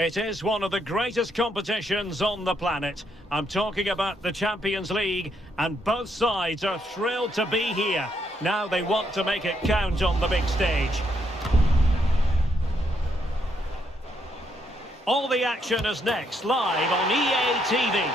It is one of the greatest competitions on the planet. I'm talking about the Champions League, and both sides are thrilled to be here. Now they want to make it count on the big stage. All the action is next, live on EA TV.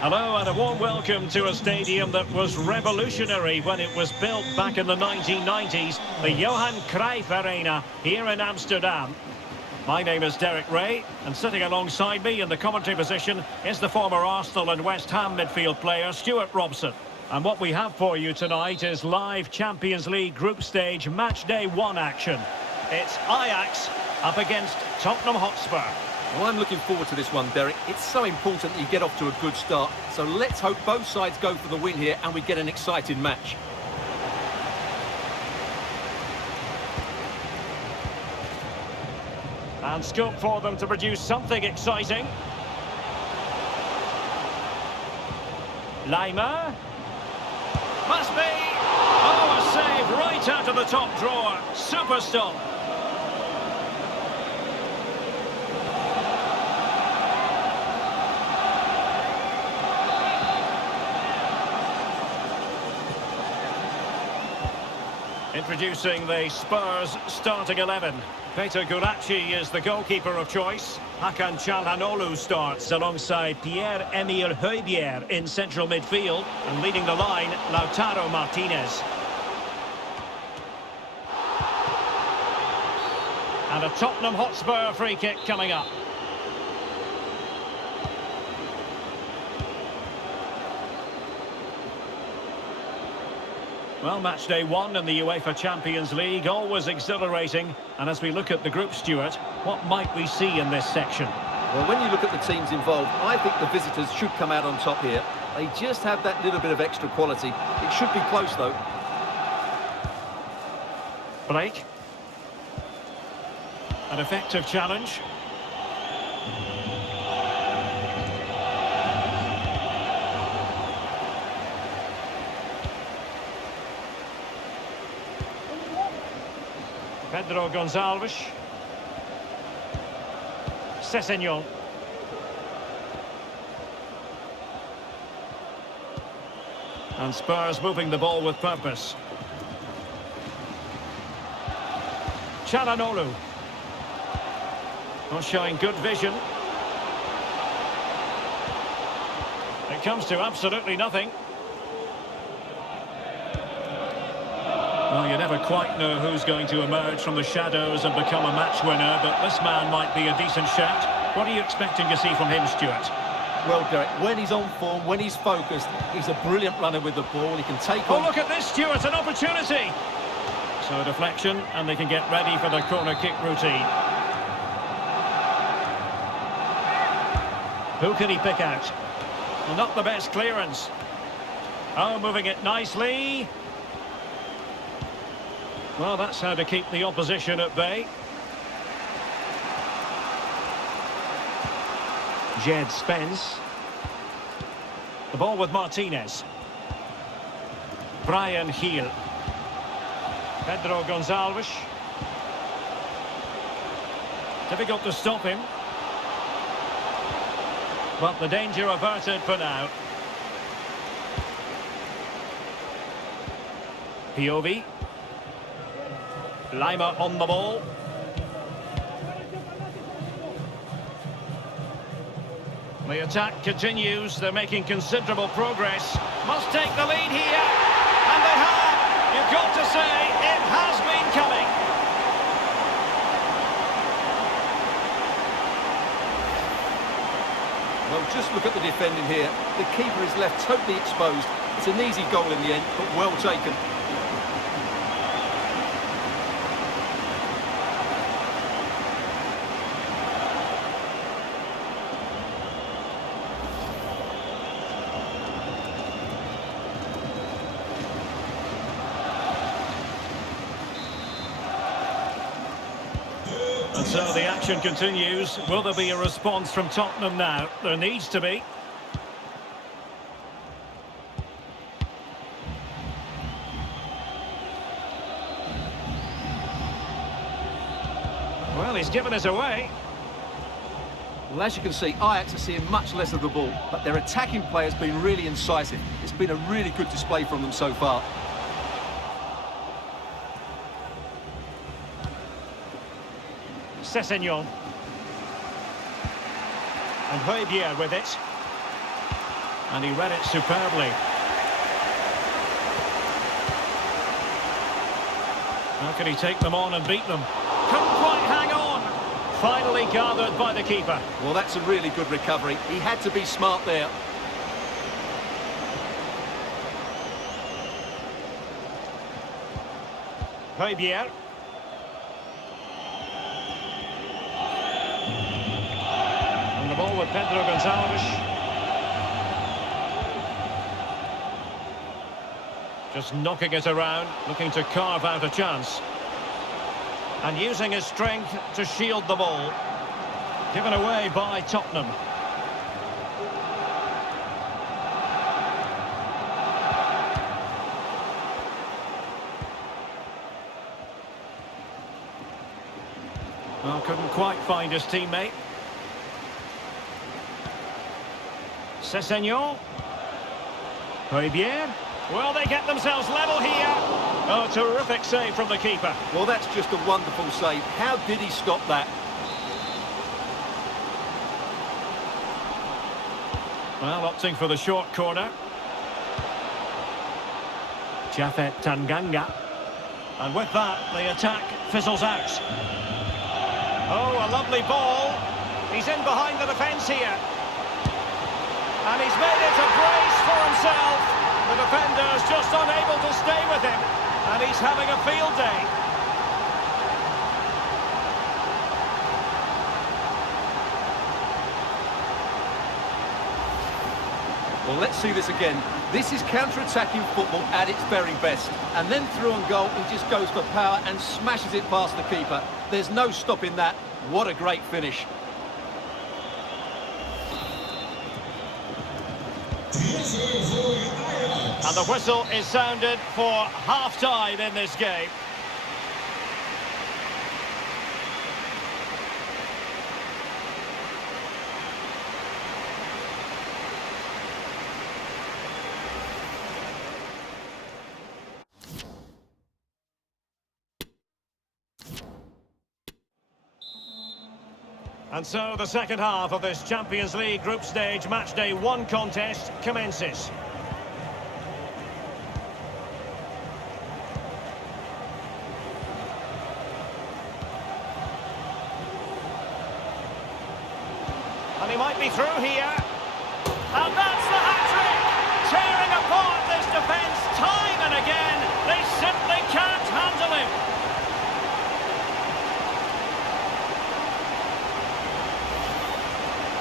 Hello and a warm welcome to a stadium that was revolutionary when it was built back in the 1990s, the Johan Cruyff Arena here in Amsterdam. My name is Derek Ray, and sitting alongside me in the commentary position is the former Arsenal and West Ham midfield player Stuart Robson. And what we have for you tonight is live Champions League group stage match day 1 action. It's Ajax up against Tottenham Hotspur. Well, I'm looking forward to this one, Derek. It's so important that you get off to a good start. So let's hope both sides go for the win here and we get an exciting match. And scope for them to produce something exciting. Lima. Must be. Oh, a save right out of the top drawer. Super stop. Introducing the Spurs starting 11. Peter Guracci is the goalkeeper of choice. Hakan Çalhanoğlu starts alongside Pierre-Emile Højbjerg in central midfield. And leading the line, Lautaro Martinez. And a Tottenham Hotspur free kick coming up. Well, match day 1 in the UEFA Champions League, always exhilarating. And as we look at the group, Stuart, what might we see in this section? Well, when you look at the teams involved, I think the visitors should come out on top here. They just have that little bit of extra quality. It should be close, though. Break. An effective challenge. Pedro Gonçalves. Sessegnon. And Spurs moving the ball with purpose. Çalhanoğlu. Not showing good vision. It comes to absolutely nothing. Well, you never quite know who's going to emerge from the shadows and become a match winner, but this man might be a decent shout. What are you expecting to see from him, Stuart? Well, Derek, when he's on form, when he's focused, he's a brilliant runner with the ball. He can take on... Oh, look at this, Stuart, an opportunity! So a deflection, and they can get ready for the corner kick routine. Who can he pick out? Well, not the best clearance. Oh, moving it nicely. Well, that's how to keep the opposition at bay. Jed Spence. The ball with Martinez. Brian Heel. Pedro Gonçalves. Difficult to stop him. But the danger averted for now. Piovi. Lima on the ball. The attack continues. They're making considerable progress. Must take the lead here. And they have. You've got to say, it has been coming. Well, just look at the defending here. The keeper is left totally exposed. It's an easy goal in the end, but well taken. And so the action continues. Will there be a response from Tottenham now? There needs to be. he's given us away. Well, as you can see, Ajax are seeing much less of the ball, but their attacking play has been really incisive. It's been a really good display from them so far. Sessegnon. And Højbjerg with it. And he read it superbly. How can he take them on and beat them? Couldn't quite hang on. Finally gathered by the keeper. Well, that's a really good recovery. He had to be smart there. Højbjerg. And the ball with Pedro Gonçalves. Just knocking it around, looking to carve out a chance. And using his strength to shield the ball. Given away by Tottenham. Well, couldn't quite find his teammate. Sessegnon. Højbjerg. Well, they get themselves level here. Oh, terrific save from the keeper. Well, that's just a wonderful save. How did he stop that? Well, opting for the short corner. Japhet Tanganga. And with that, the attack fizzles out. Oh, a lovely ball. He's in behind the defence here. And he's made it a brace for himself. The defender's just unable to stay with him, and he's having a field day. Well, let's see this again. This is counter-attacking football at its very best. And then through on goal, he just goes for power and smashes it past the keeper. There's no stopping that. What a great finish. And the whistle is sounded for half-time in this game. And so the second half of this Champions League group stage matchday 1 contest commences. And he might be through here. And that's the hat-trick! Tearing apart this defence time and again. They simply can't handle him.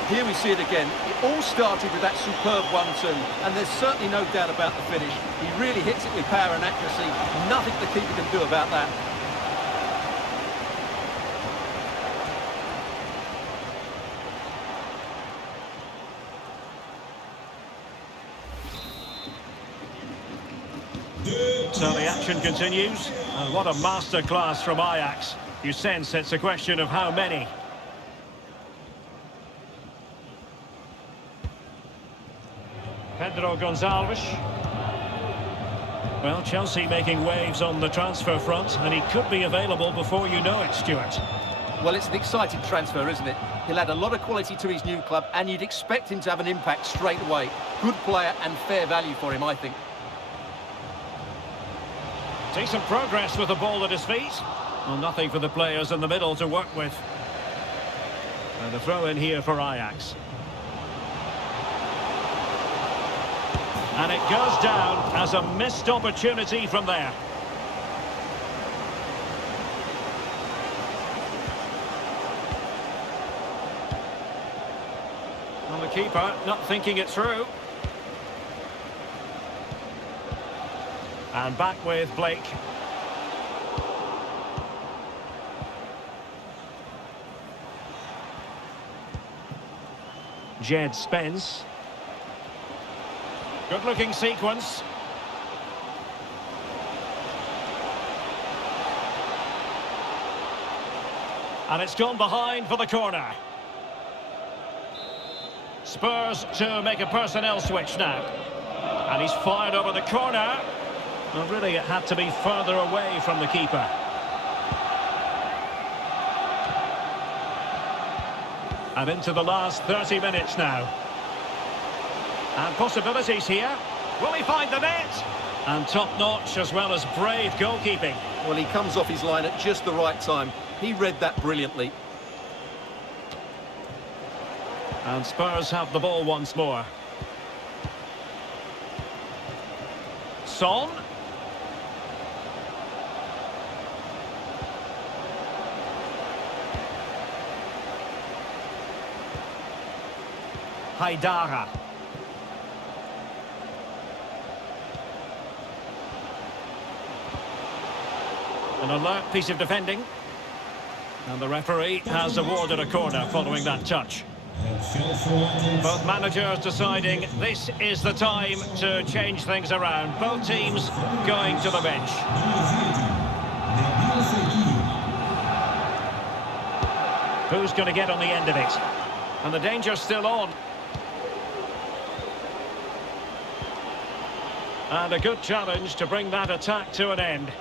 Here we see it again. It all started with that superb 1-2, and there's certainly no doubt about the finish. He really hits it with power and accuracy. Nothing the keeper can do about that. So the action continues, and what a masterclass from Ajax. You sense it's a question of how many. Pedro Gonçalves. Well, Chelsea making waves on the transfer front, and he could be available before you know it, Stuart. Well, it's an exciting transfer, isn't it? He'll add a lot of quality to his new club, and you'd expect him to have an impact straight away. Good player and fair value for him, I think. Decent progress with the ball at his feet. Well, nothing for the players in the middle to work with. And a throw in here for Ajax. And it goes down as a missed opportunity from there. Well, the keeper not thinking it through. And back with Blake. Jed Spence. Good-looking sequence. And it's gone behind for the corner. Spurs to make a personnel switch now. And he's fired over the corner. Well, really, it had to be further away from the keeper. And into the last 30 minutes now. And possibilities here. Will he find the net? And top-notch as well as brave goalkeeping. Well, he comes off his line at just the right time. He read that brilliantly. And Spurs have the ball once more. Son. Haidara. An alert piece of defending. And the referee has awarded a corner following that touch. Both managers deciding this is the time to change things around. Both teams going to the bench. Who's going to get on the end of it? And the danger's still on. And a good challenge to bring that attack to an end.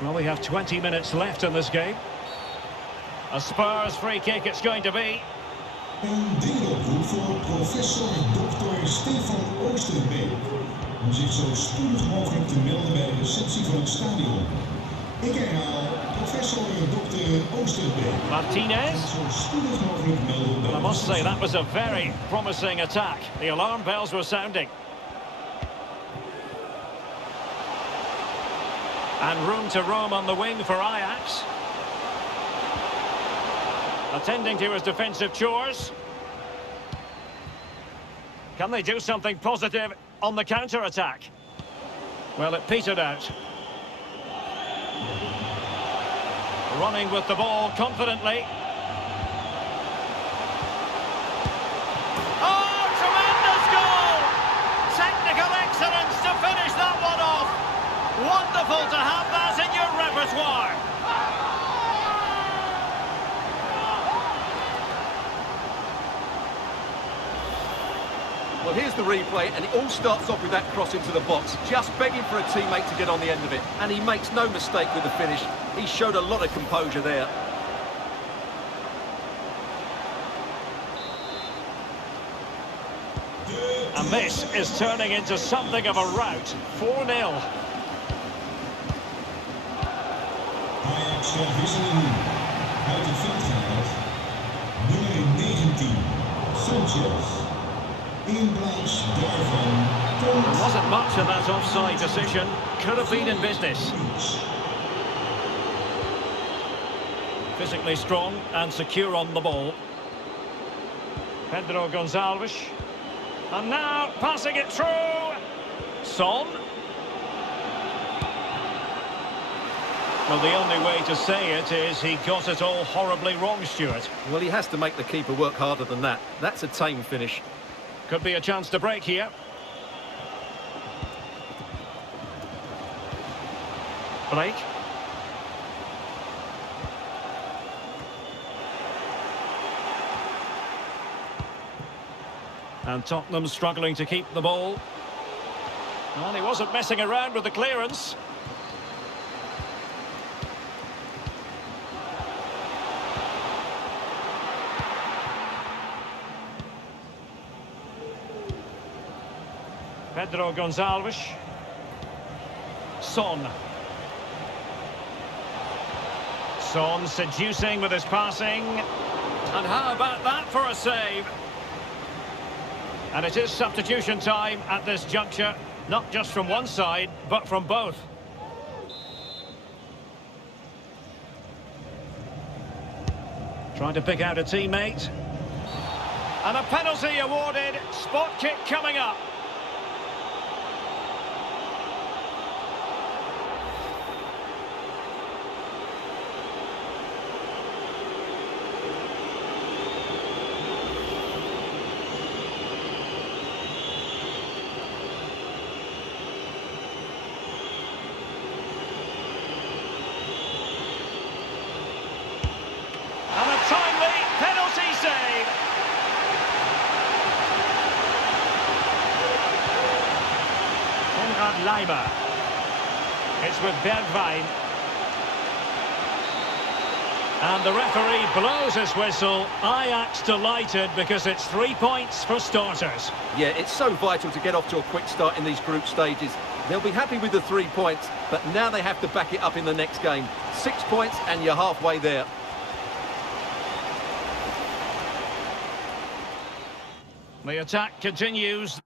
Well, we have 20 minutes left in this game. A Spurs free kick it's going to be. Een dingenoproep voor professor Dr. Stefan Oosterbeek om zich zo spoedig mogelijk te melden bij de receptie van het stadion. Ik herhaal, professor Dr. Oosterbeek. Martinez. Zo spoedig mogelijk melden bij I must say that was a very promising attack. The alarm bells were sounding. And room to roam on the wing for Ajax. Attending to his defensive chores. Can they do something positive on the counter-attack? Well, it petered out. Running with the ball confidently. Oh, tremendous goal! Technical excellence to finish that one off. Wonderful to have that in your repertoire. Well, here's the replay, and it all starts off with that cross into the box, just begging for a teammate to get on the end of it. And he makes no mistake with the finish. He showed a lot of composure there. And this is turning into something of a rout. 4-0. Ajax wisseling uit het veld gehaald. Nummer 19, Sanchez. In plaats daarvan komt... There wasn't much of that offside decision. Could have been in business. Physically strong and secure on the ball. Pedro Gonçalves. And now passing it through. Son. Well, the only way to say it is he got it all horribly wrong, Stuart. Well, he has to make the keeper work harder than that. That's a tame finish. Could be a chance to break here. Blake. And Tottenham struggling to keep the ball. Well, he wasn't messing around with the clearance. Pedro Gonçalves. Son. Son seducing with his passing. And how about that for a save? And it is substitution time at this juncture, not just from one side, but from both. Trying to pick out a teammate. And a penalty awarded, spot kick coming up. Gerard Leimer. It's with Bergwijn. And the referee blows his whistle. Ajax delighted because it's 3 points for starters. Yeah, it's so vital to get off to a quick start in these group stages. They'll be happy with the 3 points, but now they have to back it up in the next game. 6 points and you're halfway there. The attack continues.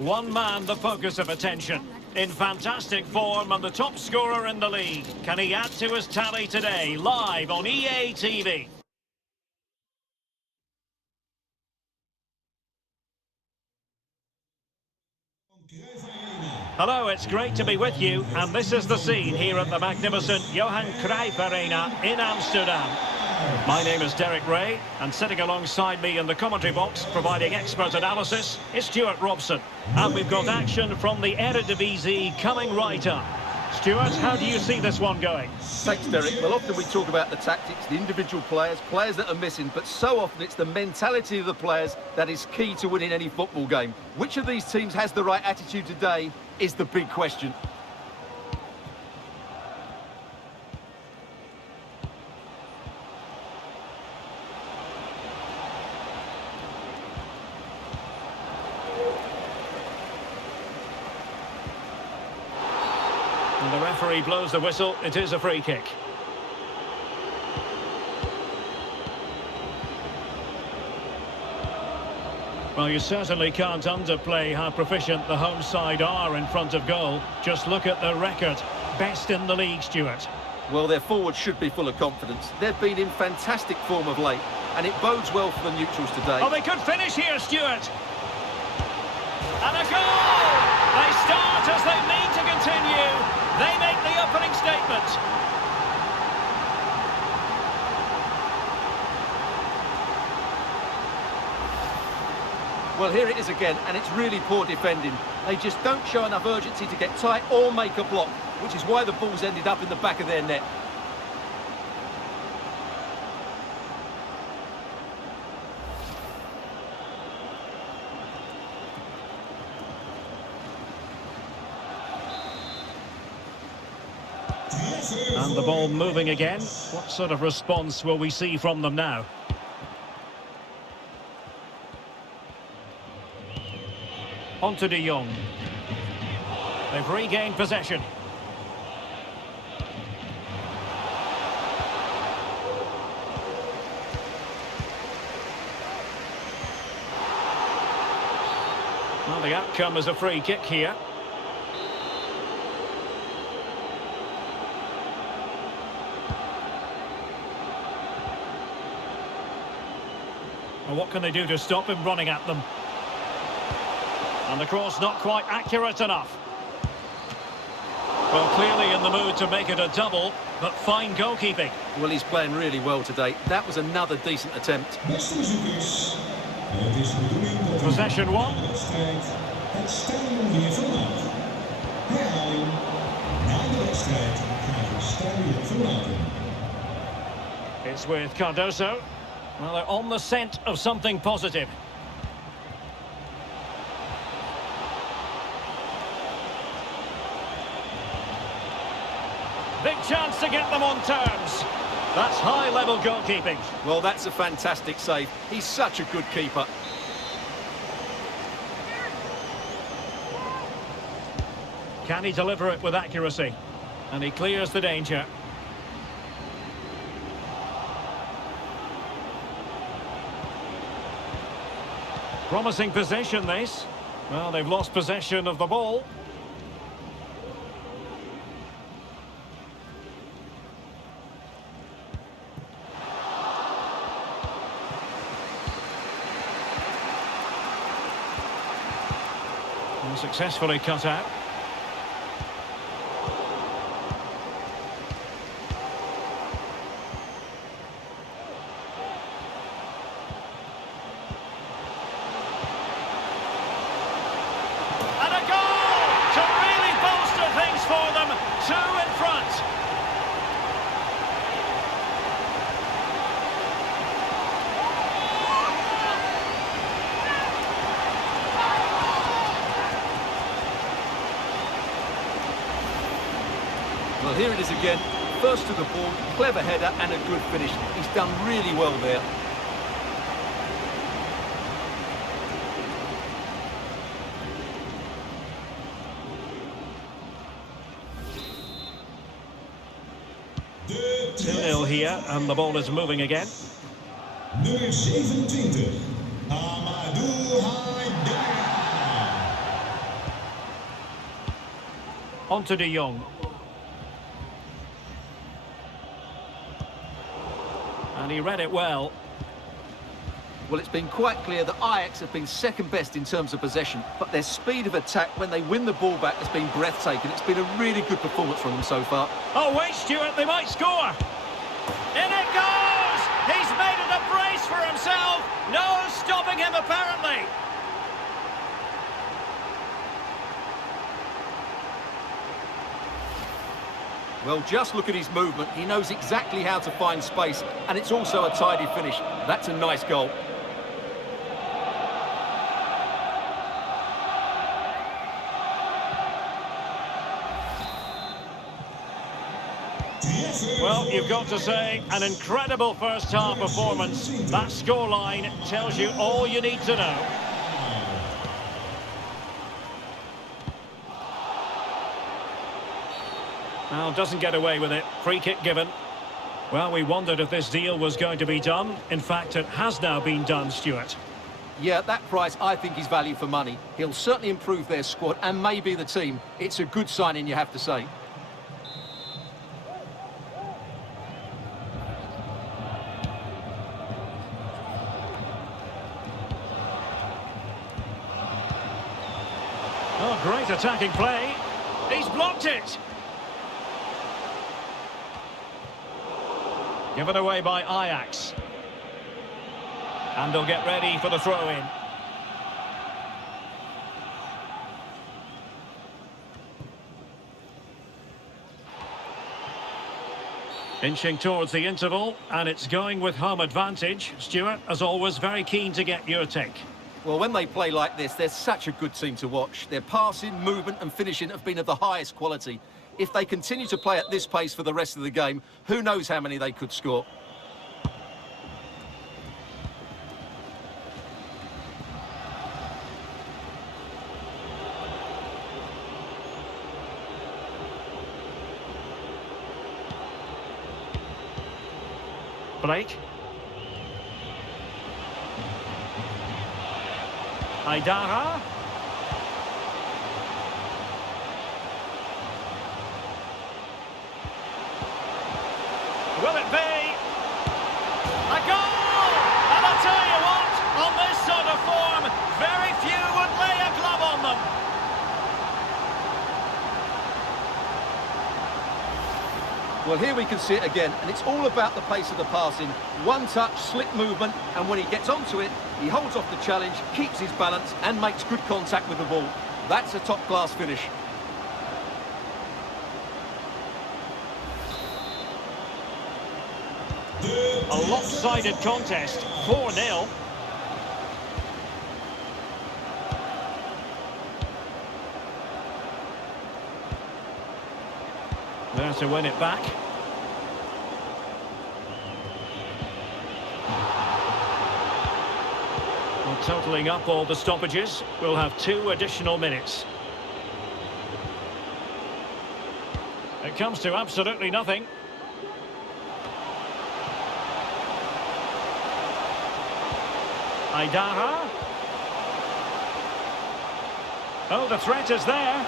One man the focus of attention. In fantastic form and the top scorer in the league. Can he add to his tally today? Live on EA TV. Hello, it's great to be with you, and this is the scene here at the magnificent Johan Cruyff Arena in Amsterdam. My name is Derek Ray, and sitting alongside me in the commentary box, providing expert analysis, is Stuart Robson. And we've got action from the Eredivisie coming right up. Stuart, how do you see this one going? Thanks, Derek. Well, often we talk about the tactics, the individual players that are missing, but so often it's the mentality of the players that is key to winning any football game. Which of these teams has the right attitude today is the big question. And the referee blows the whistle. It is a free kick. Well, you certainly can't underplay how proficient the home side are in front of goal. Just look at the record. Best in the league, Stuart. Well, their forwards should be full of confidence. They've been in fantastic form of late, and it bodes well for the neutrals today. Oh, they could finish here, Stuart. And a goal! They start as they mean to continue. They make the opening statement. Well, here it is again, and it's really poor defending. They just don't show enough urgency to get tight or make a block, which is why the ball's ended up in the back of their net. And the ball moving again. What sort of response will we see from them now? On to De Jong. They've regained possession. Well, the outcome is a free kick here. Well, what can they do to stop him running at them? And the cross not quite accurate enough. Well, clearly in the mood to make it a double, but fine goalkeeping. Well, he's playing really well today. That was another decent attempt. Beste bezoekers, het is de bedoeling dat u Possession one. na de wedstrijd het stadion weer verlaat. Herhaling, na de wedstrijd gaat het stadion verlaten. It's with Cardoso. Well, they're on the scent of something positive. Big chance to get them on terms. That's high-level goalkeeping. Well, that's a fantastic save. He's such a good keeper. Can he deliver it with accuracy? And he clears the danger. Promising possession, this. Well, they've lost possession of the ball. And successfully cut out. Two in front. Well, here it is again. First to the ball, clever header and a good finish. He's done really well there. Still here, and the ball is moving again. Nummer 27, Amadou Haidara. On to De Jong. And he read it well. Well, it's been quite clear that Ajax have been second best in terms of possession, but their speed of attack when they win the ball back has been breathtaking. It's been a really good performance from them so far. Oh, wait, Stuart, they might score. In it goes! He's made it a brace for himself. No stopping him, apparently. Well, just look at his movement. He knows exactly how to find space, and it's also a tidy finish. That's a nice goal. Well, you've got to say, an incredible first-half performance. That scoreline tells you all you need to know. Well, doesn't get away with it. Free kick given. Well, we wondered if this deal was going to be done. In fact, it has now been done, Stuart. Yeah, that price, I think, is value for money. He'll certainly improve their squad and maybe the team. It's a good signing, you have to say. Oh, great attacking play. He's blocked it. Given away by Ajax. And they'll get ready for the throw-in. Inching towards the interval, and it's going with home advantage. Stuart, as always, very keen to get your take. Well, when they play like this, they're such a good team to watch. Their passing, movement and finishing have been of the highest quality. If they continue to play at this pace for the rest of the game, who knows how many they could score. Blake. Haidara. Will it be? A goal! And I'll tell you what, on this sort of form, very few would lay a glove on them. Well, here we can see it again, and it's all about the pace of the passing. One touch, slick movement, and when he gets onto it, he holds off the challenge, keeps his balance, and makes good contact with the ball. That's a top-class finish. A lopsided contest, 4-0. There to win it back. Well, totalling up all the stoppages, we'll have 2 additional minutes. It comes to absolutely nothing. Aidara. Oh, the threat is there.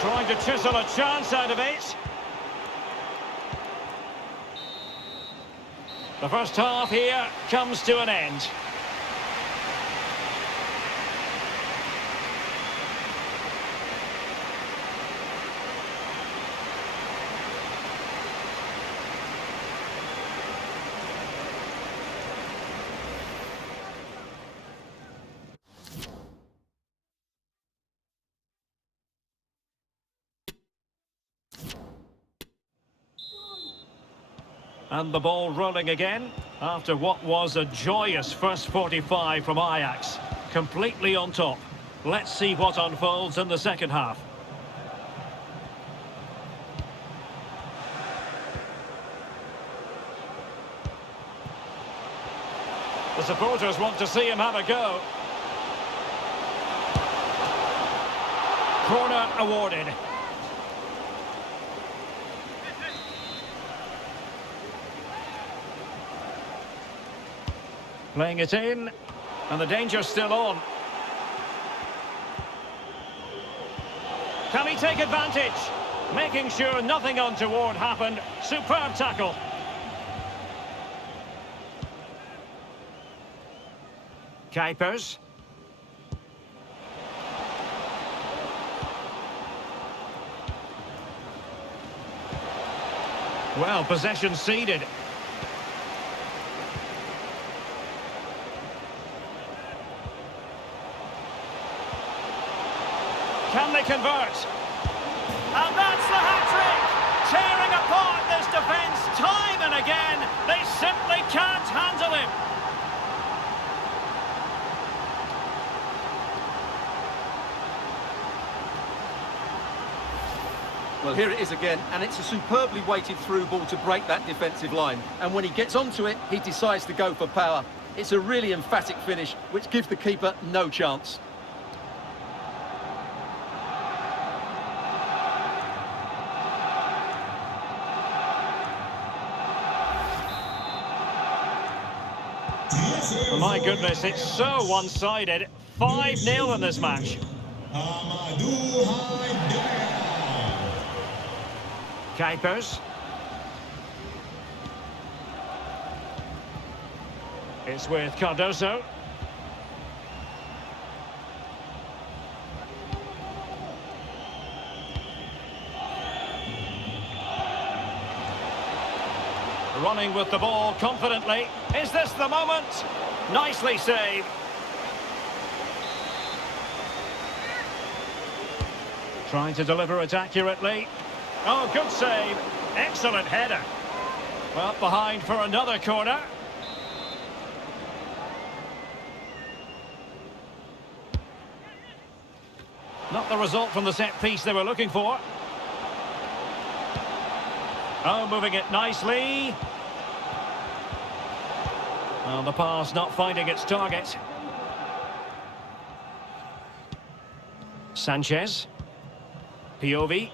Trying to chisel a chance out of it. The first half here comes to an end. And the ball rolling again after what was a joyous first 45 from Ajax. Completely on top. Let's see what unfolds in the second half. The supporters want to see him have a go. Corner awarded. Playing it in, and the danger's still on. Can he take advantage? Making sure nothing untoward happened. Superb tackle. Kuipers. Well, possession ceded. Can they convert? And that's the hat-trick! Tearing apart this defence time and again. They simply can't handle him. Well, here it is again, and it's a superbly weighted through ball to break that defensive line. And when he gets onto it, he decides to go for power. It's a really emphatic finish, which gives the keeper no chance. My goodness, it's so one-sided. 5-0 in this match. Kuipers. It's with Cardoso. Running with the ball confidently. Is this the moment? Nicely saved. Trying to deliver it accurately. Oh, good save. Excellent header. Well, behind for another corner. Not the result from the set piece they were looking for. Oh, moving it nicely. Well, the pass not finding its target. Sanchez. Piovi.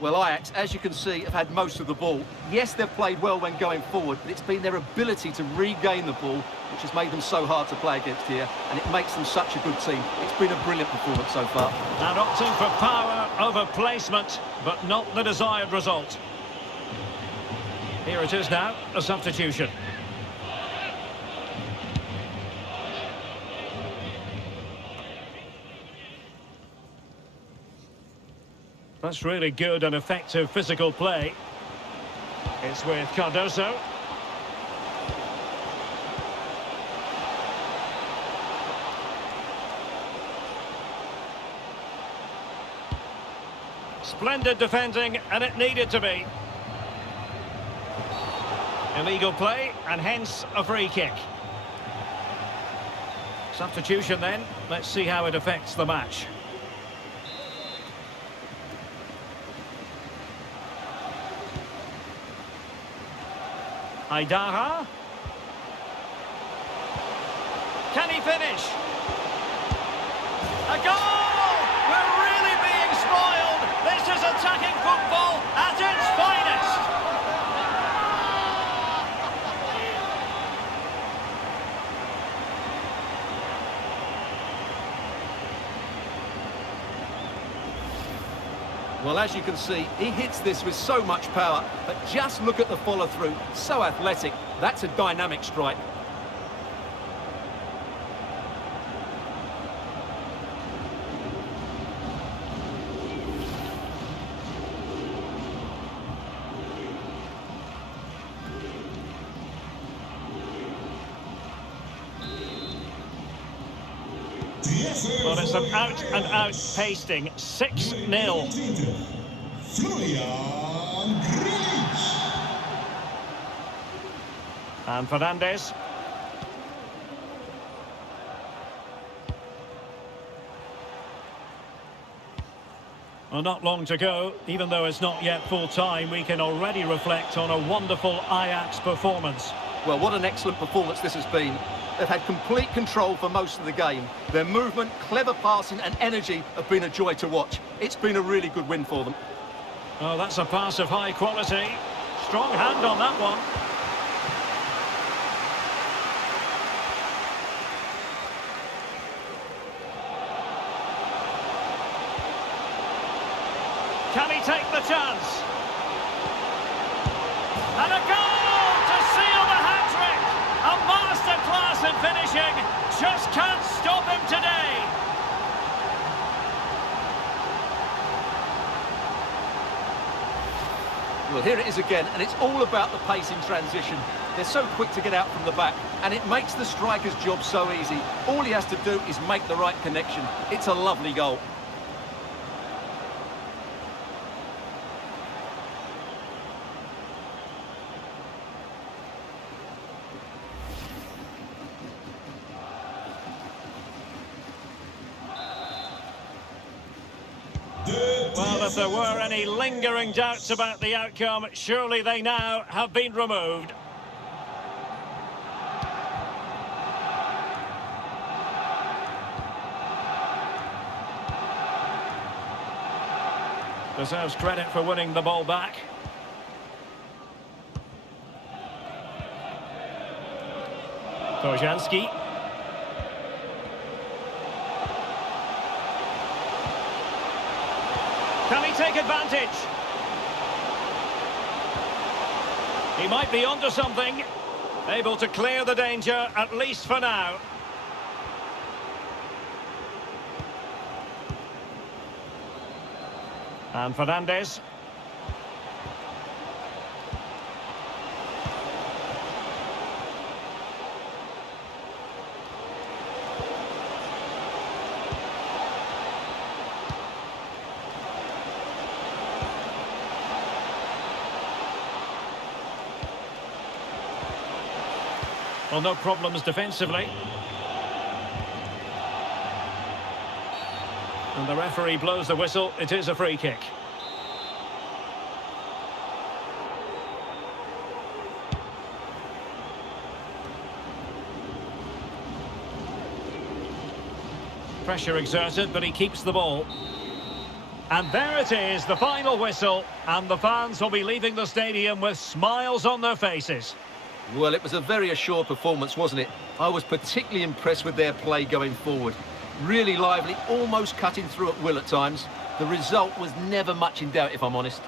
Well, Ajax, as you can see, have had most of the ball. Yes, they've played well when going forward, but it's been their ability to regain the ball which has made them so hard to play against here, and it makes them such a good team. It's been a brilliant performance so far. And opting for power over placement, but not the desired result. Here it is now, a substitution. That's really good and effective physical play. It's with Cardoso. Splendid defending, and it needed to be. Illegal play, and hence a free kick. Substitution then. Let's see how it affects the match. Aidara. Can he finish? A goal! We're really being spoiled. This is attacking football at its finest. Well, as you can see, he hits this with so much power, but just look at the follow-through. So athletic. That's a dynamic strike. Well, it's an out-and-out pasting, 6-0. And Fernandes. Well, not long to go. Even though it's not yet full-time, we can already reflect on a wonderful Ajax performance. Well, what an excellent performance this has been. They've had complete control for most of the game. Their movement, clever passing and energy have been a joy to watch. It's been a really good win for them. Oh, that's a pass of high quality. Strong hand on that one. Can he take the chance? And a goal to seal the hat-trick! A masterclass in finishing. Just can't stop him today. Well, here it is again, and it's all about the pace in transition. They're so quick to get out from the back, and it makes the striker's job so easy. All he has to do is make the right connection. It's a lovely goal. Well, if there were any lingering doubts about the outcome, surely they now have been removed. Deserves credit for winning the ball back. Kojanski. Can he take advantage? He might be onto something. Able to clear the danger, at least for now. And Fernandes. Well, no problems defensively. And the referee blows the whistle. It is a free kick. Pressure exerted, but he keeps the ball. And there it is, the final whistle. And the fans will be leaving the stadium with smiles on their faces. Well, it was a very assured performance, wasn't it? I was particularly impressed with their play going forward. Really lively, almost cutting through at will at times. The result was never much in doubt, if I'm honest.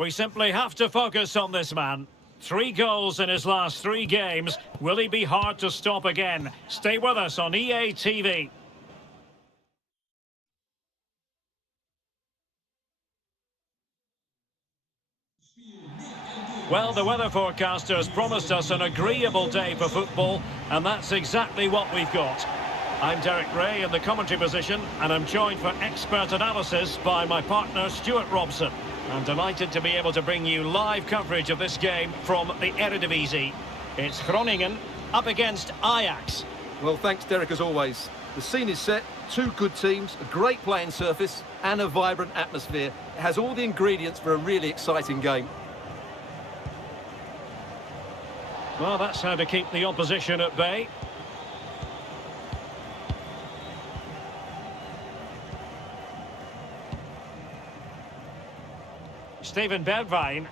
We simply have to focus on this man. 3 goals in his last 3 games. Will he be hard to stop again? Stay with us on EA TV. Well, the weather forecasters promised us an agreeable day for football, and that's exactly what we've got. I'm Derek Ray in the commentary position, and I'm joined for expert analysis by my partner Stuart Robson. I'm delighted to be able to bring you live coverage of this game from the Eredivisie. It's Groningen up against Ajax. Well, thanks, Derek, as always. The scene is set, 2 good teams, a great playing surface, and a vibrant atmosphere. It has all the ingredients for a really exciting game. Well, that's how to keep the opposition at bay. Steven Bergwijn,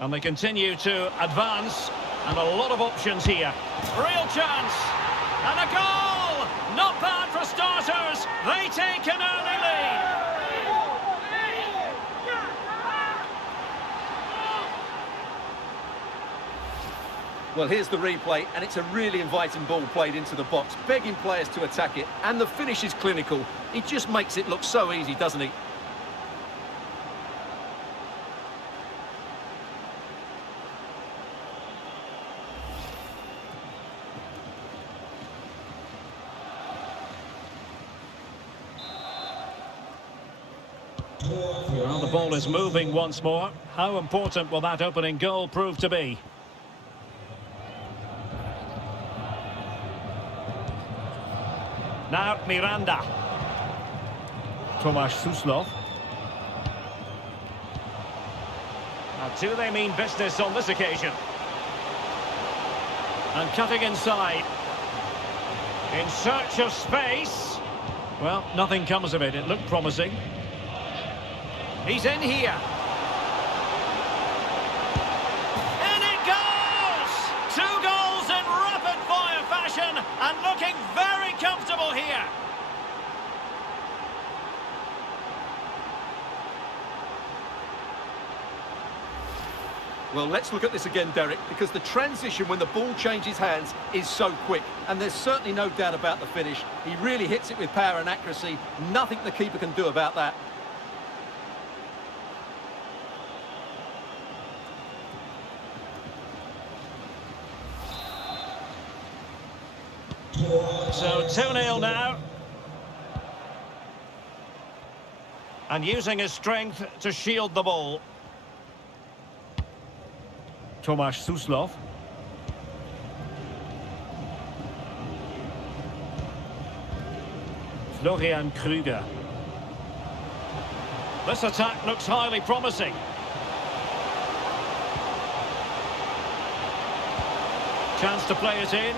and they continue to advance, and a lot of options here. Real chance, and a goal! Not bad for starters, they take an early lead. Well, here's the replay, and it's a really inviting ball played into the box, begging players to attack it, and the finish is clinical. He just makes it look so easy, doesn't he? Well, the ball is moving once more. How important will that opening goal prove to be? Now Miranda. Tomasz Suslov. Now, do they mean business on this occasion? And cutting inside. In search of space. Well, nothing comes of it. It looked promising. He's in here. And it goes! 2 goals in rapid-fire fashion and looking very comfortable here. Well, let's look at this again, Derek, because the transition when the ball changes hands is so quick, and there's certainly no doubt about the finish. He really hits it with power and accuracy. Nothing the keeper can do about that. So 2-0 now. And using his strength to shield the ball. Tomasz Suslov. Florian Krüger. This attack looks highly promising. Chance to play it in.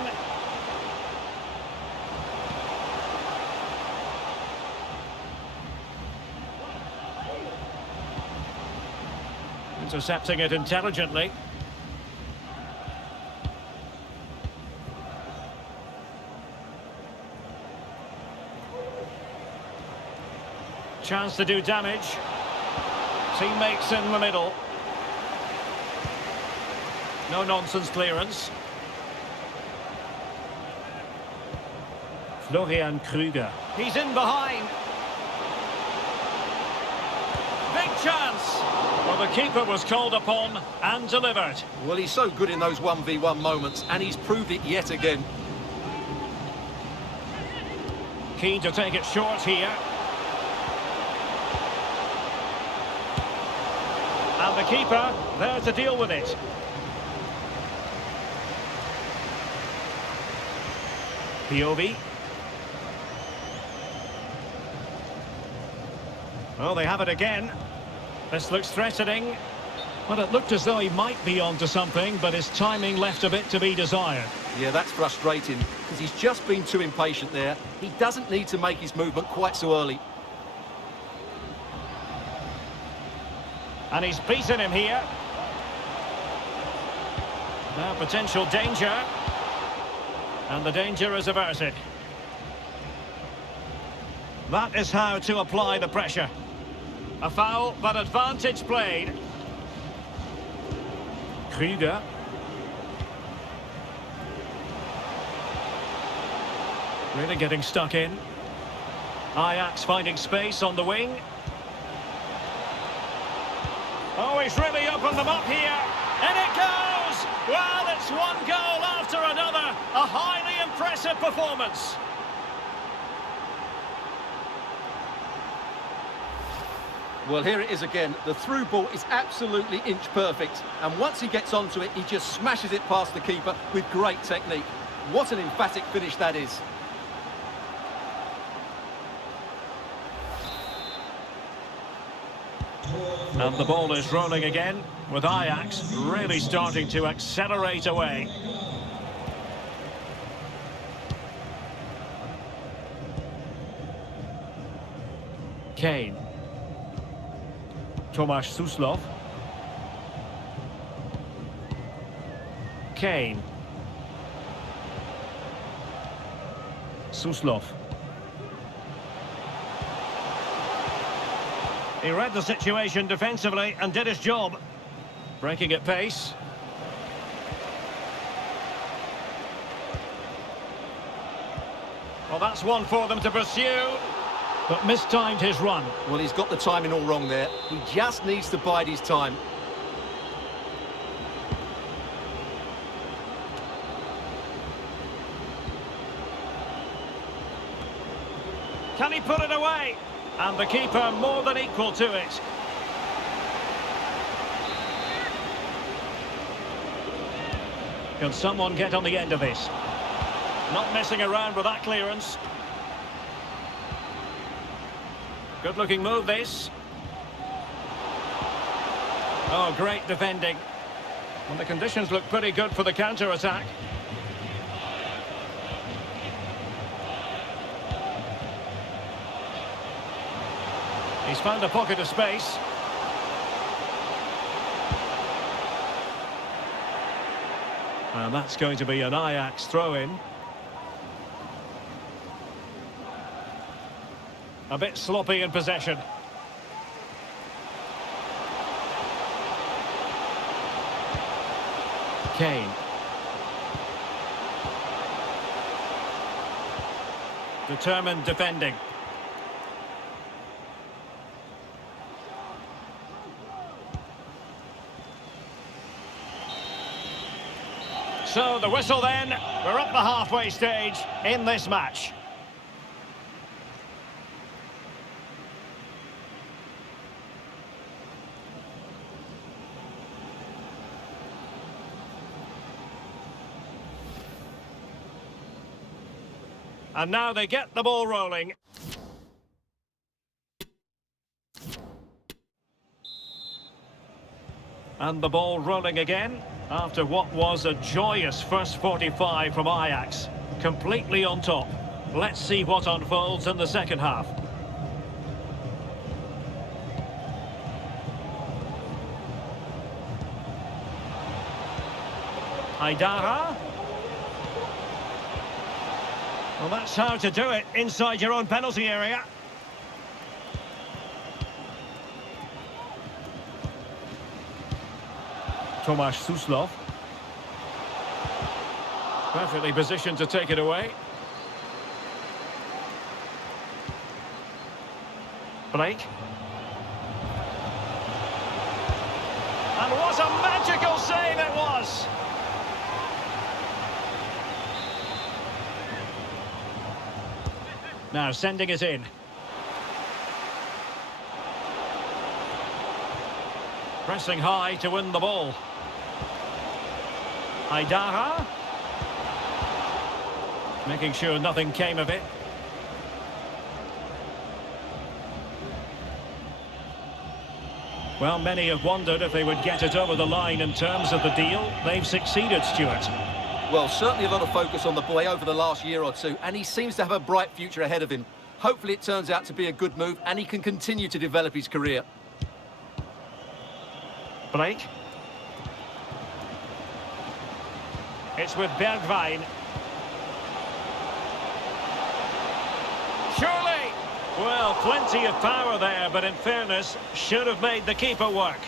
Intercepting it intelligently. Chance to do damage. Teammates in the middle. No nonsense clearance. Florian Krüger. He's in behind. Big chance. Well, the keeper was called upon and delivered. Well, he's so good in those 1v1 moments, and he's proved it yet again. Keen to take it short here. And the keeper there to deal with it. Piovi. Oh, they have it again. This looks threatening. Well, it looked as though he might be onto something, but his timing left a bit to be desired. Yeah, that's frustrating, because he's just been too impatient there. He doesn't need to make his movement quite so early. And he's beaten him here. Now potential danger. And the danger is averted. That is how to apply the pressure. A foul, but advantage played. Krüger. Really getting stuck in. Ajax finding space on the wing. Oh, he's really opened them up here. And it goes! Well, it's one goal after another. A highly impressive performance. Well, here it is again. The through ball is absolutely inch perfect. And once he gets onto it, he just smashes it past the keeper with great technique. What an emphatic finish that is. And the ball is rolling again, with Ajax really starting to accelerate away. Kane. Tomasz Suslov. Kane. Suslov. He read the situation defensively and did his job. Breaking at pace. Well, that's one for them to pursue. But mistimed his run. Well, he's got the timing all wrong there. He just needs to bide his time. Can he put it away? And the keeper more than equal to it. Can someone get on the end of this? Not messing around with that clearance. Good-looking move, this. Oh, great defending. And the conditions look pretty good for the counter-attack. He's found a pocket of space. And that's going to be an Ajax throw-in. A bit sloppy in possession. Kane. Determined defending. So the whistle then. We're up the halfway stage in this match. And now they get the ball rolling. And the ball rolling again after what was a joyous first 45 from Ajax. Completely on top. Let's see what unfolds in the second half. Haidara. Well, that's how to do it inside your own penalty area. Tomasz Suslov. Perfectly positioned to take it away. Blake. And what a magical save it was! Now sending it in. Pressing high to win the ball. Haidara. Making sure nothing came of it. Well, many have wondered if they would get it over the line in terms of the deal. They've succeeded, Stuart. Well, certainly a lot of focus on the boy over the last year or two, and he seems to have a bright future ahead of him. Hopefully it turns out to be a good move, and he can continue to develop his career. Blake. It's with Bergwijn. Surely! Well, plenty of power there, but in fairness, should have made the keeper work.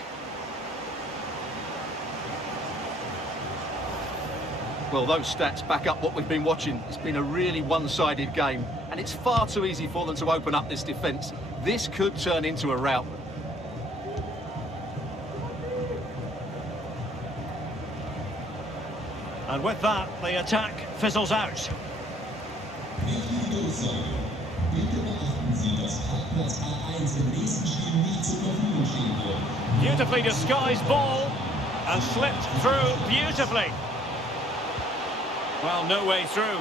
Well, those stats back up what we've been watching. It's been a really one-sided game, and it's far too easy for them to open up this defence. This could turn into a rout. And with that, the attack fizzles out. Weet u de doelstelling? Bitte beachten Sie, dass Halbplatz A1 im nächsten Spiel nicht zur Verfügung stehen wird. Beautifully disguised ball and slipped through beautifully. Well, no way through.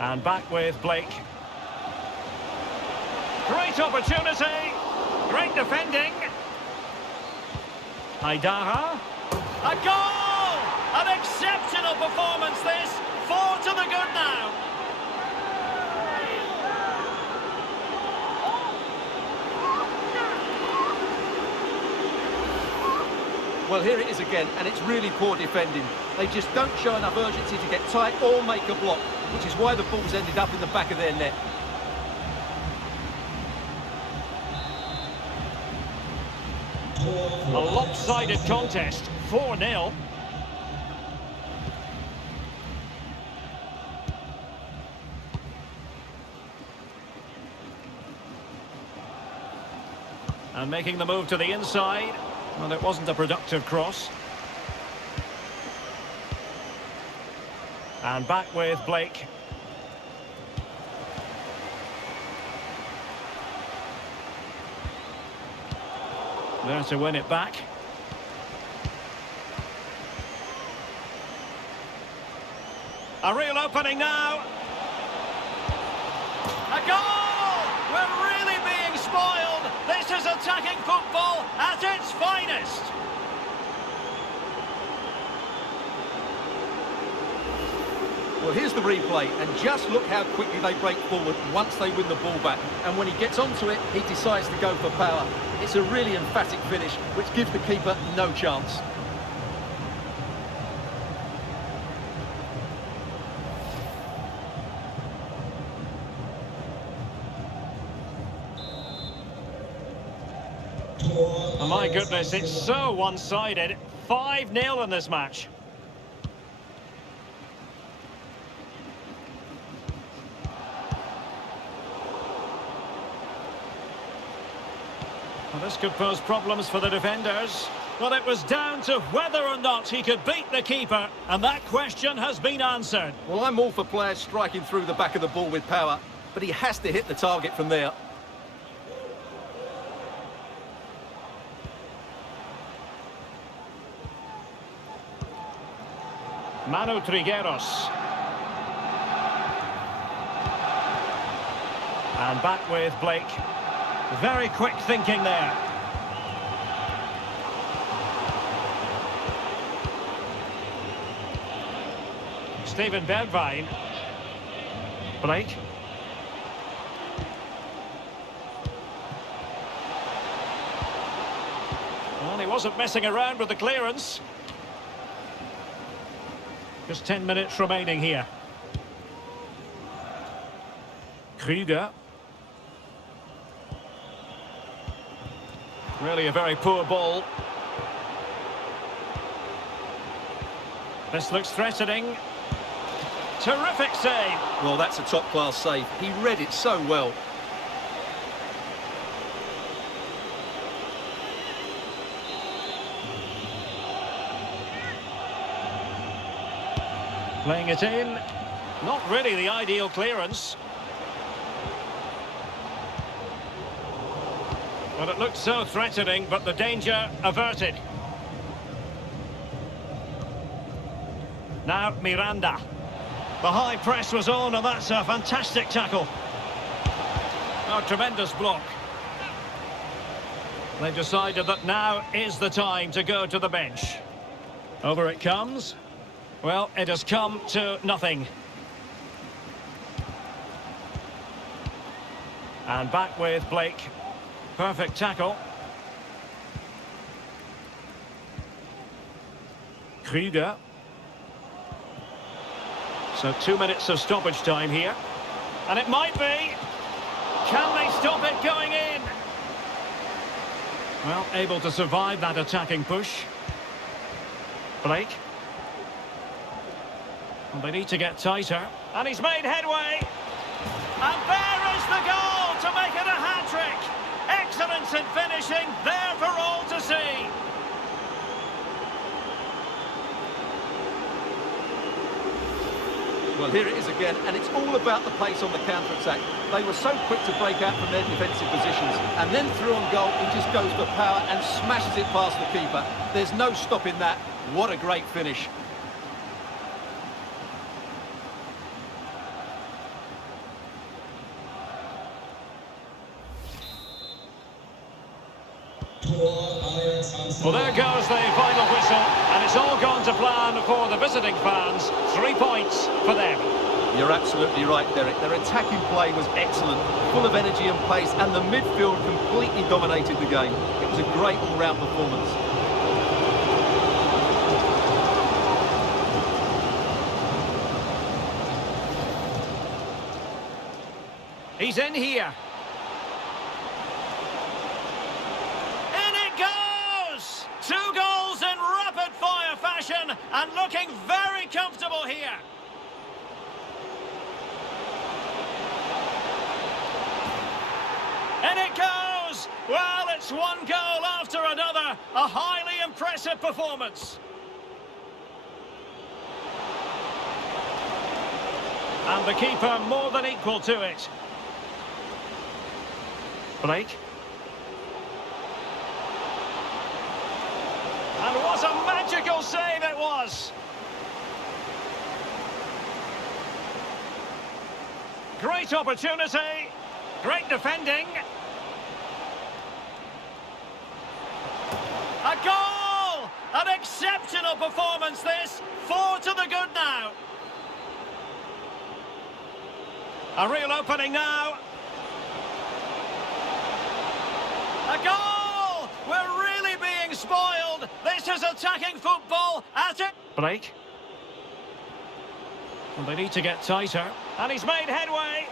And back with Blake. Great opportunity. Great defending. Haidara. A goal! An exceptional performance this. 4 to the good now. Well, here it is again, and it's really poor defending. They just don't show enough urgency to get tight or make a block, which is why the ball's ended up in the back of their net. A lopsided contest, 4-0. And making the move to the inside. Well, it wasn't a productive cross. And back with Blake. There to win it back. A real opening now. A goal! We're really being spoiled. This is attacking football at its finest. Well, here's the replay, and just look how quickly they break forward once they win the ball back. And when he gets onto it, he decides to go for power. It's a really emphatic finish, which gives the keeper no chance. Oh my goodness, it's so one-sided. 5-0 in this match. Well, this could pose problems for the defenders. Well, it was down to whether or not he could beat the keeper, and that question has been answered. Well, I'm all for players striking through the back of the ball with power, but he has to hit the target from there. Manu Trigueros. And back with Blake. Very quick thinking there. Steven Bergwijn. Blake. Well, he wasn't messing around with the clearance. Just 10 minutes remaining here. Krüger. Really a very poor ball. This looks threatening. Terrific save. Well, that's a top-class save. He read it so well. Playing it in. Not really the ideal clearance. Well, it looked so threatening, but the danger averted. Now Miranda. The high press was on, and that's a fantastic tackle. Oh, tremendous block. They've decided that now is the time to go to the bench. Over it comes. Well, it has come to nothing. And back with Blake. Perfect tackle. Krüger. So 2 minutes of stoppage time here. And it might be. Can they stop it going in? Well, able to survive that attacking push. Blake. Well, they need to get tighter. And he's made headway. And there is the goal to make it a hat-trick. Excellence in finishing, there for all to see. Well, here it is again, and it's all about the pace on the counter-attack. They were so quick to break out from their defensive positions, and then through on goal, he just goes for power and smashes it past the keeper. There's no stopping that. What a great finish. Well, there goes the final whistle, and it's all gone to plan for the visiting fans. 3 points for them. You're absolutely right, Derek. Their attacking play was excellent, full of energy and pace, and the midfield completely dominated the game. It was a great all-round performance. He's in here. In it goes! 2 goals in rapid-fire fashion, and looking very comfortable here. And it goes! Well, it's 1 goal after another. A highly impressive performance. And the keeper more than equal to it. Blake. And what a magical save it was! Great opportunity. Great defending. A goal! An exceptional performance this. 4 to the good now. A real opening now. A goal! We're really being spoiled. This is attacking football at it. Blake. Well, they need to get tighter. And he's made headway.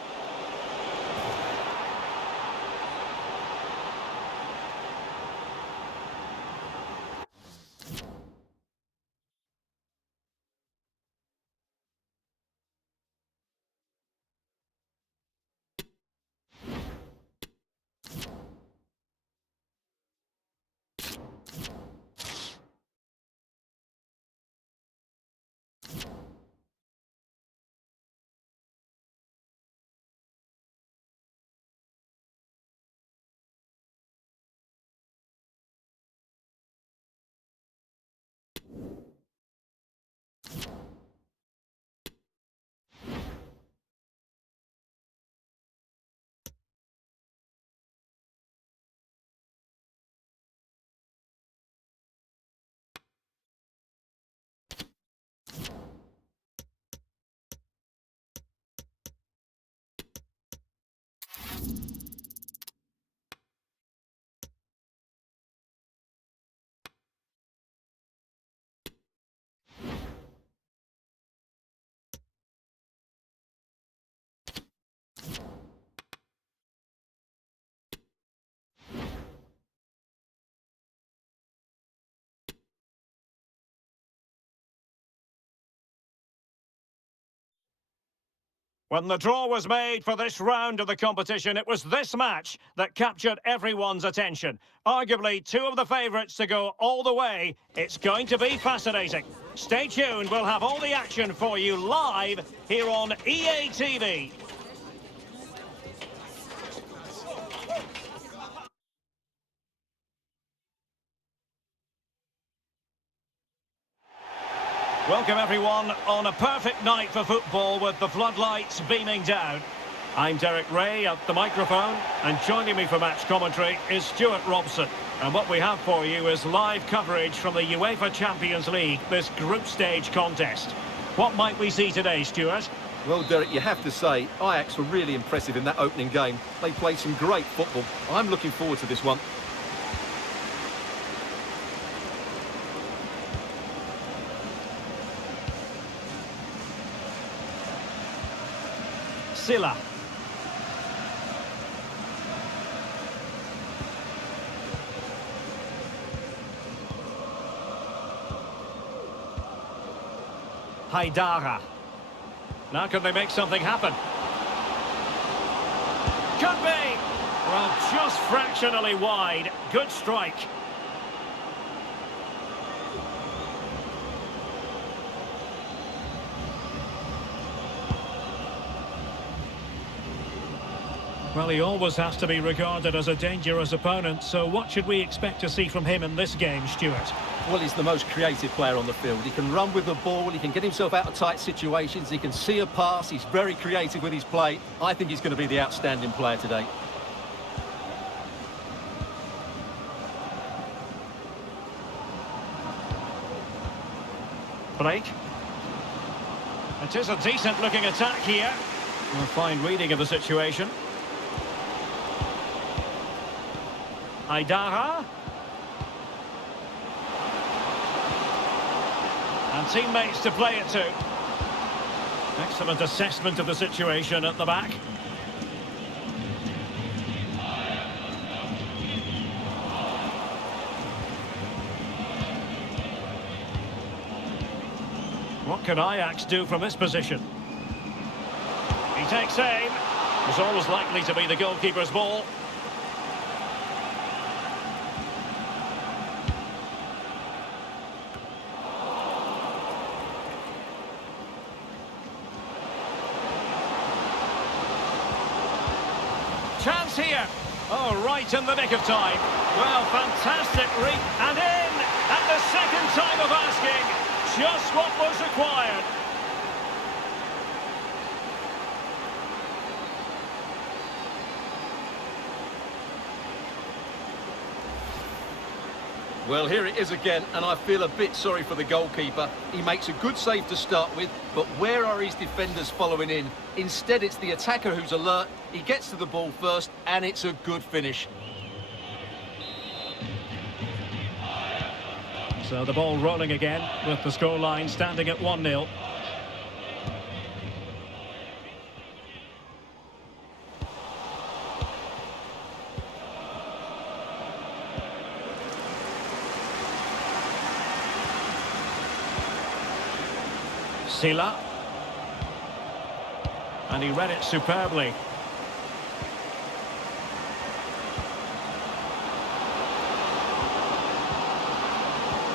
When the draw was made for this round of the competition, it was this match that captured everyone's attention. Arguably, 2 of the favourites to go all the way. It's going to be fascinating. Stay tuned, we'll have all the action for you live here on EA TV. Welcome everyone on a perfect night for football with the floodlights beaming down. I'm Derek Ray at the microphone, and joining me for match commentary is Stuart Robson. And what we have for you is live coverage from the UEFA Champions League, this group stage contest. What might we see today, Stuart? Well, Derek, you have to say, Ajax were really impressive in that opening game. They played some great football. I'm looking forward to this one. Silla. Haidara. Now can they make something happen? Could be! Well, just fractionally wide. Good strike. Well, he always has to be regarded as a dangerous opponent, so what should we expect to see from him in this game, Stuart? Well, he's the most creative player on the field. He can run with the ball, he can get himself out of tight situations, he can see a pass, he's very creative with his play. I think he's going to be the outstanding player today. Break. It is a decent-looking attack here. A fine reading of the situation. Haidara. And teammates to play it to. Excellent assessment of the situation at the back. What can Ajax do from this position? He takes aim. Was always likely to be the goalkeeper's ball. Chance here. Oh, right in the nick of time. Well, fantastic read. And in at the second time of asking. Just what was required. Well, here it is again, and I feel a bit sorry for the goalkeeper. He makes a good save to start with, but where are his defenders following in? Instead, it's the attacker who's alert. He gets to the ball first, and it's a good finish. So the ball rolling again, with the scoreline standing at 1-0. Sila. And he read it superbly.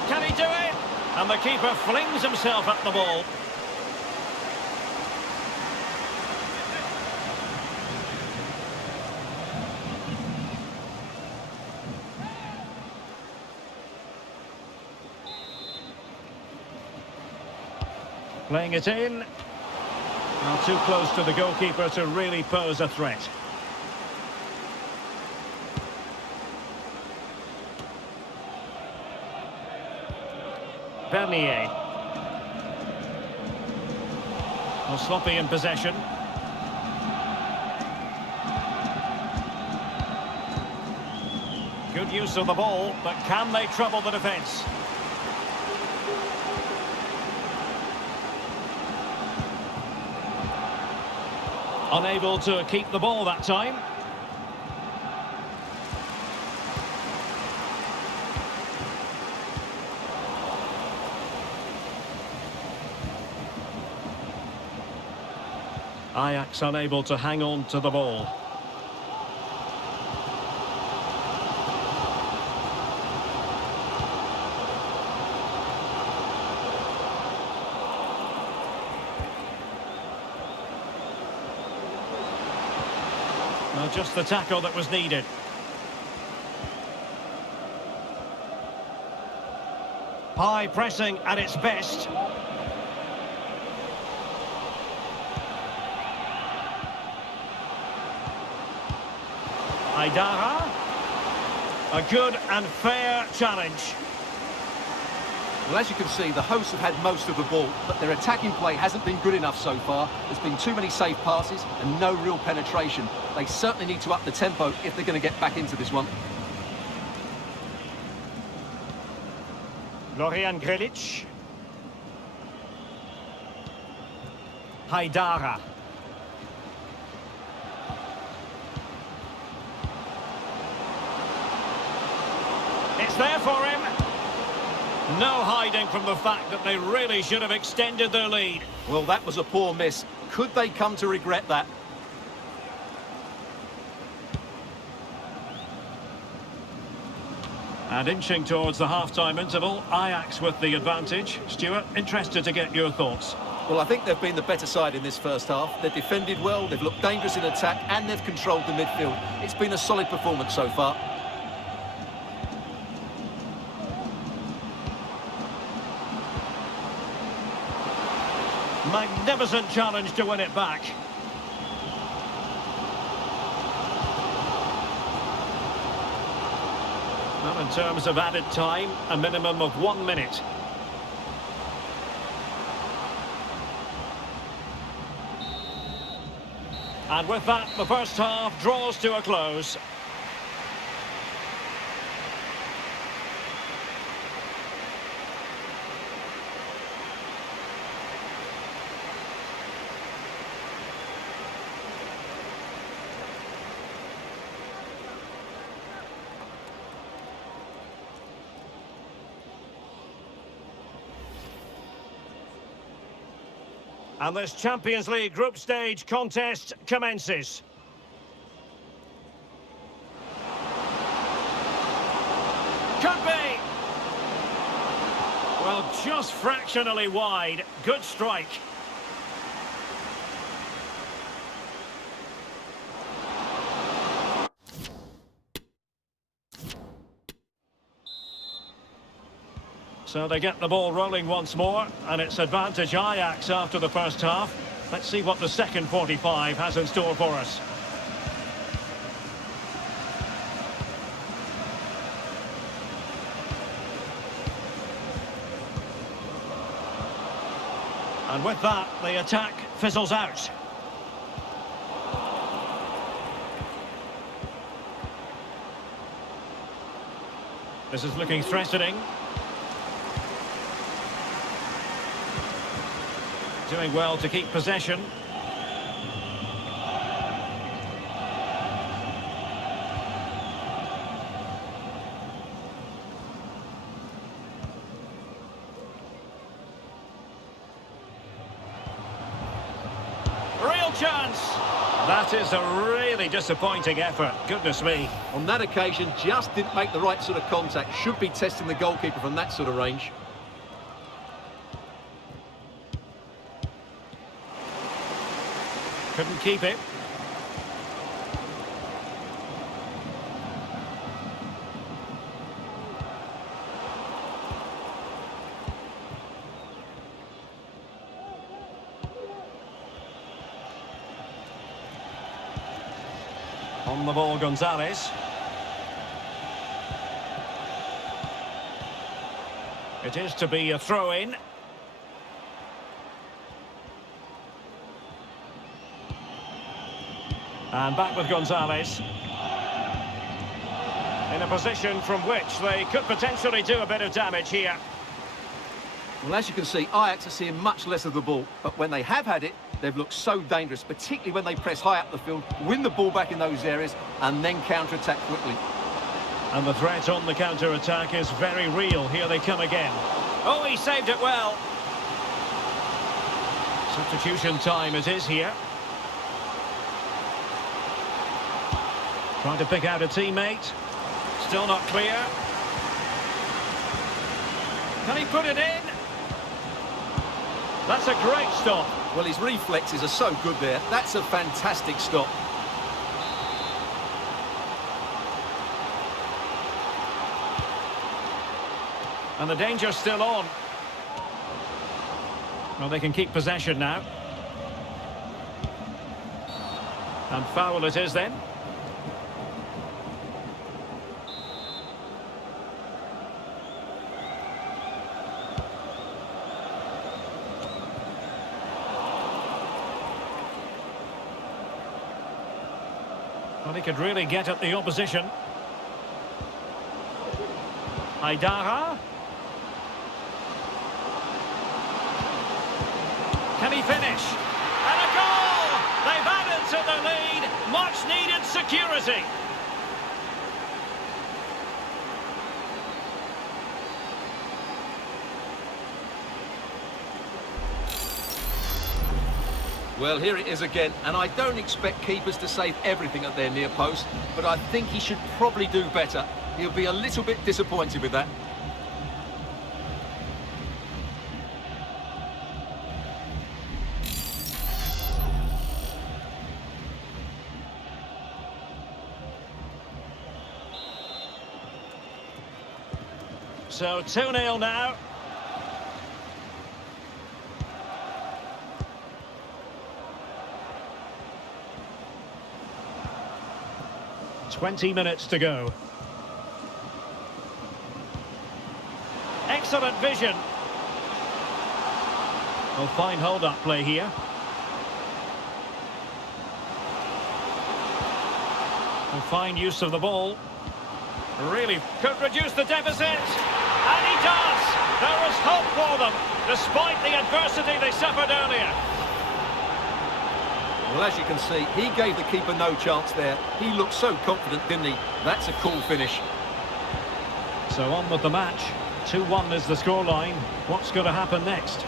Can he do it? And the keeper flings himself at the ball. Playing it in. Not too close to the goalkeeper to really pose a threat. Bernier. Well, sloppy in possession. Good use of the ball, but can they trouble the defence? Unable to keep the ball that time. Ajax unable to hang on to the ball. Well, just the tackle that was needed. High pressing at its best. Haidara. A good and fair challenge. Well, as you can see, the hosts have had most of the ball, but their attacking play hasn't been good enough so far. There's been too many safe passes and no real penetration. They certainly need to up the tempo if they're going to get back into this one. Florian Grilic. Haidara. It's there for him. No hiding from the fact that they really should have extended their lead. Well, that was a poor miss. Could they come to regret that? And inching towards the half-time interval, Ajax with the advantage. Stuart, interested to get your thoughts. Well, I think they've been the better side in this first half. They've defended well, they've looked dangerous in attack, and they've controlled the midfield. It's been a solid performance so far. Magnificent challenge to win it back. Well, in terms of added time, a minimum of 1 minute. And with that, the first half draws to a close. And this Champions League group stage contest commences. Could be! Well, just fractionally wide. Good strike. So they get the ball rolling once more, and it's advantage Ajax after the first half. Let's see what the second 45 has in store for us. And with that, the attack fizzles out. This is looking threatening. Doing well to keep possession. Real chance! That is a really disappointing effort. Goodness me. On that occasion, just didn't make the right sort of contact. Should be testing the goalkeeper from that sort of range. Couldn't keep it. On the ball, Gonzalez. It is to be a throw-in. And back with Gonzalez. In a position from which they could potentially do a bit of damage here. Well, as you can see, Ajax are seeing much less of the ball, but when they have had it, they've looked so dangerous, particularly when they press high up the field, win the ball back in those areas, and then counter-attack quickly. And the threat on the counter-attack is very real. Here they come again. Oh, he saved it well. Substitution time it is here. Trying to pick out a teammate. Still not clear. Can he put it in? That's a great stop. Well, his reflexes are so good there. That's a fantastic stop. And the danger's still on. Well, they can keep possession now. And foul it is then. Well, he could really get at the opposition. Aidara. Can he finish? And a goal! They've added to the lead. Much needed security. Well, here it is again, and I don't expect keepers to save everything at their near post, but I think he should probably do better. He'll be a little bit disappointed with that. So 2-0 now. "20 minutes to go." Excellent vision. Well, fine hold-up play here. And fine use of the ball. Really could reduce the deficit. And he does! There is hope for them, despite the adversity they suffered earlier. Well, as you can see, he gave the keeper no chance there. He looked so confident, didn't he? That's a cool finish. So on with the match. 2-1 is the scoreline. What's going to happen next?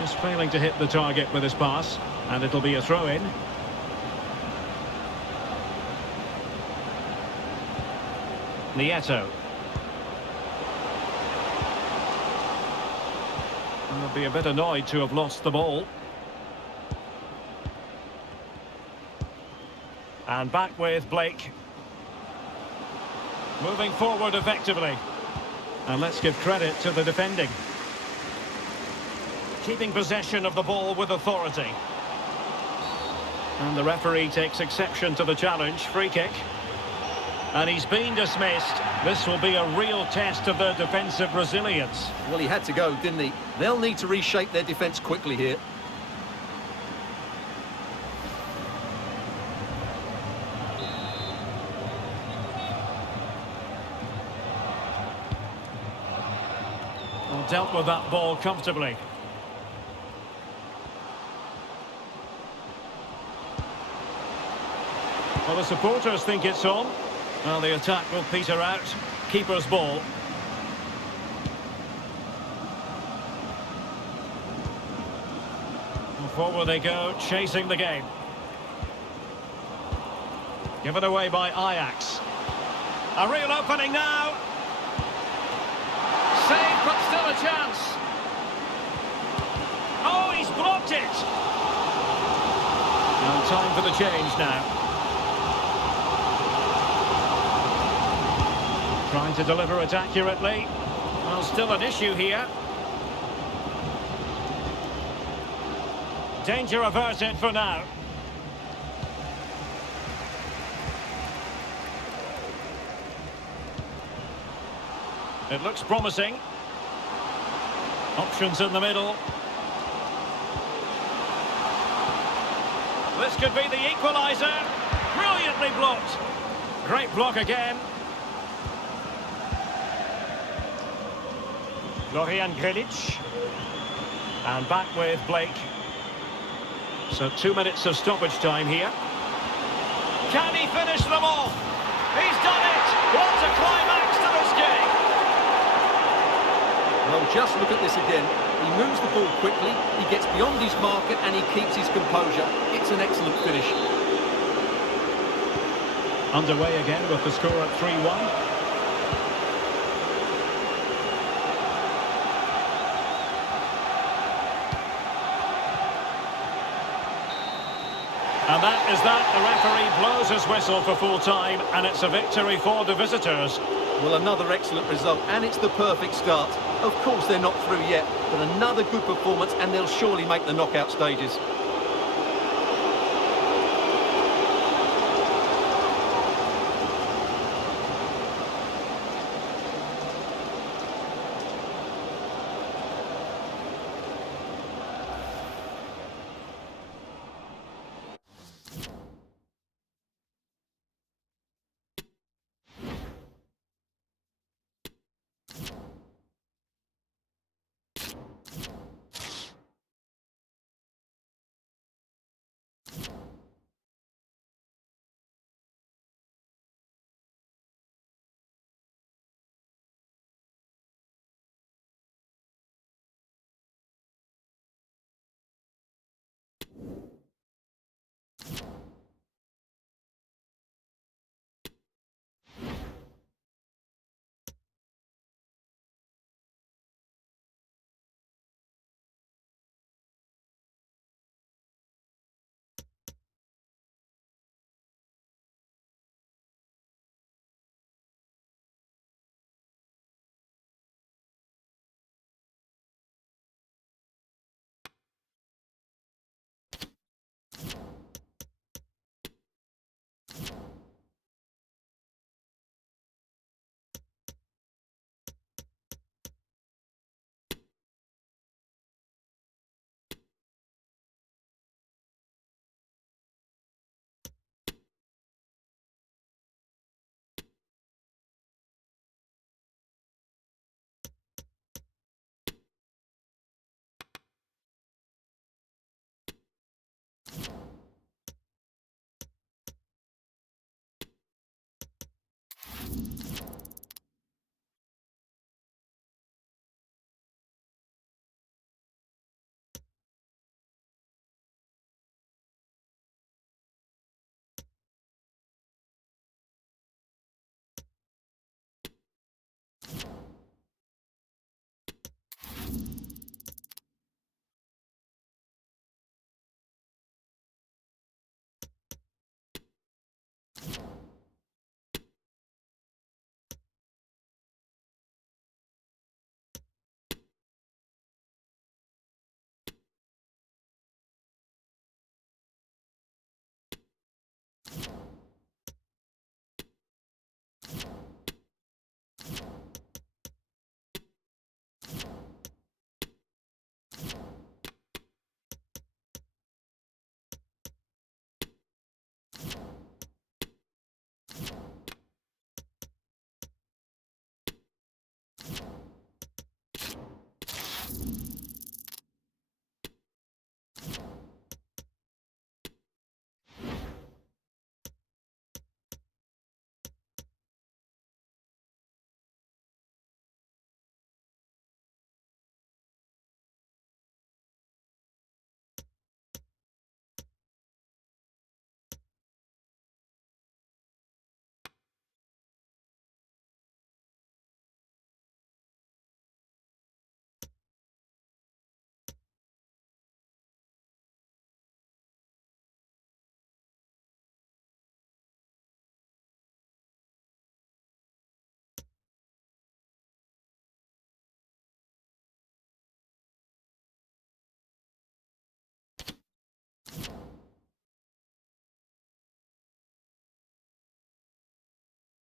Just failing to hit the target with his pass, and it'll be a throw-in. Nieto. And they'll be a bit annoyed to have lost the ball. And back with Blake. Moving forward effectively. And let's give credit to the defending. Keeping possession of the ball with authority. And the referee takes exception to the challenge. Free kick. And he's been dismissed. This will be a real test of their defensive resilience. Well, he had to go, didn't he? They'll need to reshape their defence quickly here. Well, dealt with that ball comfortably. Well, the supporters think it's on. Well, the attack will peter out. Keeper's ball. And forward they go, chasing the game. Given away by Ajax. A real opening now. Saved, but still a chance. Oh, he's blocked it. And time for the change now. Trying to deliver it accurately. Well, still an issue here. Danger averted for now. It looks promising. Options in the middle. This could be the equaliser. Brilliantly blocked. Great block again. Florian Grilic. And back with Blake. So 2 minutes of stoppage time here. Can he finish them off? He's done it! What a climax to this game! Well, just look at this again. He moves the ball quickly, he gets beyond his marker and he keeps his composure. It's an excellent finish. Underway again with the score at 3-1. And that is that. The referee blows his whistle for full time, and it's a victory for the visitors. Well, another excellent result, and it's the perfect start. Of course, they're not through yet, but another good performance, and they'll surely make the knockout stages.